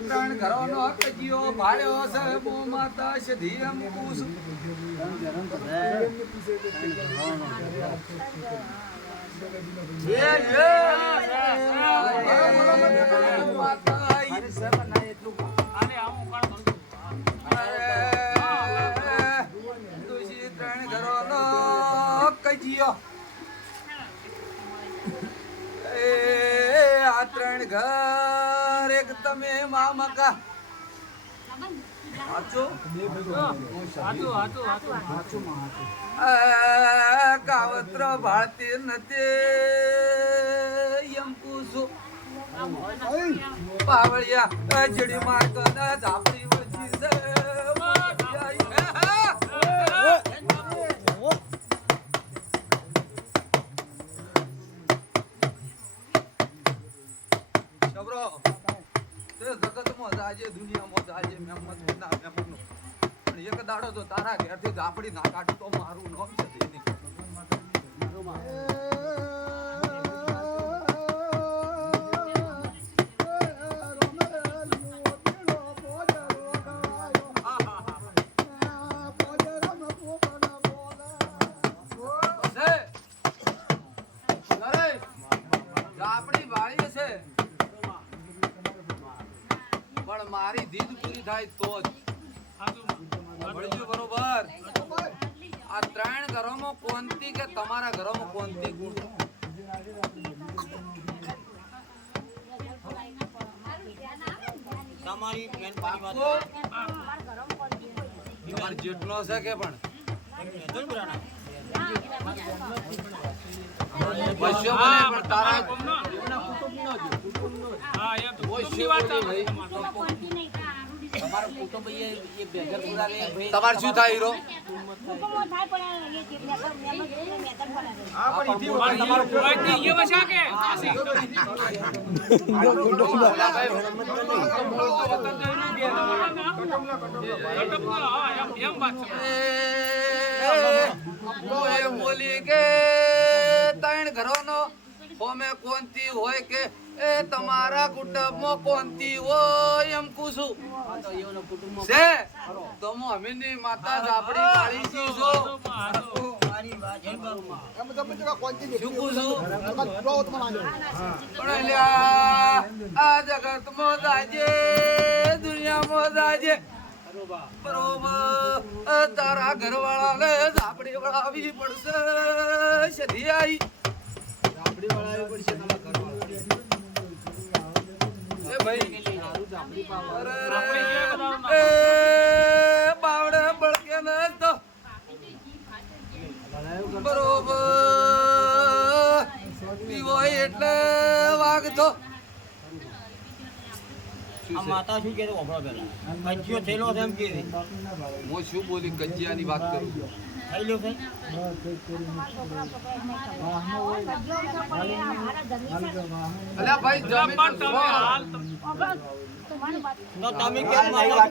ત્રણ ઘરોનો કજીઓ ભાળ્યો છે બો માતા સધીમ કુસ ત્રણ ઘરોનો કજીઓ આ ત્રણ ઘર એક તમે મામકા કાવત્ર ભારતી નથી એમ પૂછું પાવળિયા જડી માં ઝાપડી વચી છે દુનિયામાં જાજે મહેમત ના મહેમત પણ એક દાડો તો તારા ઘેરથી ઝાપડી ના કાઢું તો મારું નામ છે મારી દીદ પૂરી થાય તો જ બરોબર. આ ત્રણ ઘરોમાં કોનતી કે તમારા ઘરોમાં કોનતી ગુણ તમારી જેટલો છે કે પણ તમારે શું થાય હીરો બોલી કે ત્રણ ઘરોનો હોમે કોનતી હોય કે એ તમારા કુટુંબમાં કોનતી હોય એમ પૂછું છે તો અમીની માતા ઝાપડી વાળી છો શું પૂછું પણ આ જગતમાં જાજે દુનિયામાં જાજે બરોબર તારા ઘરવાળાને ઝાપડી વળાવી પડશે સધી આવી ઝાપડી વળાવી પડશે તમારા ઘરવાળા બાવડે બળકે ન તો બરોબર પીવો એટલે વાગતો માતા શું કે કજિયો થયેલો છે એમ કે હું શું બોલી કજિયાની વાત કરું થયેલો છે અલ્યા ભાઈ જમીન તમે કેમ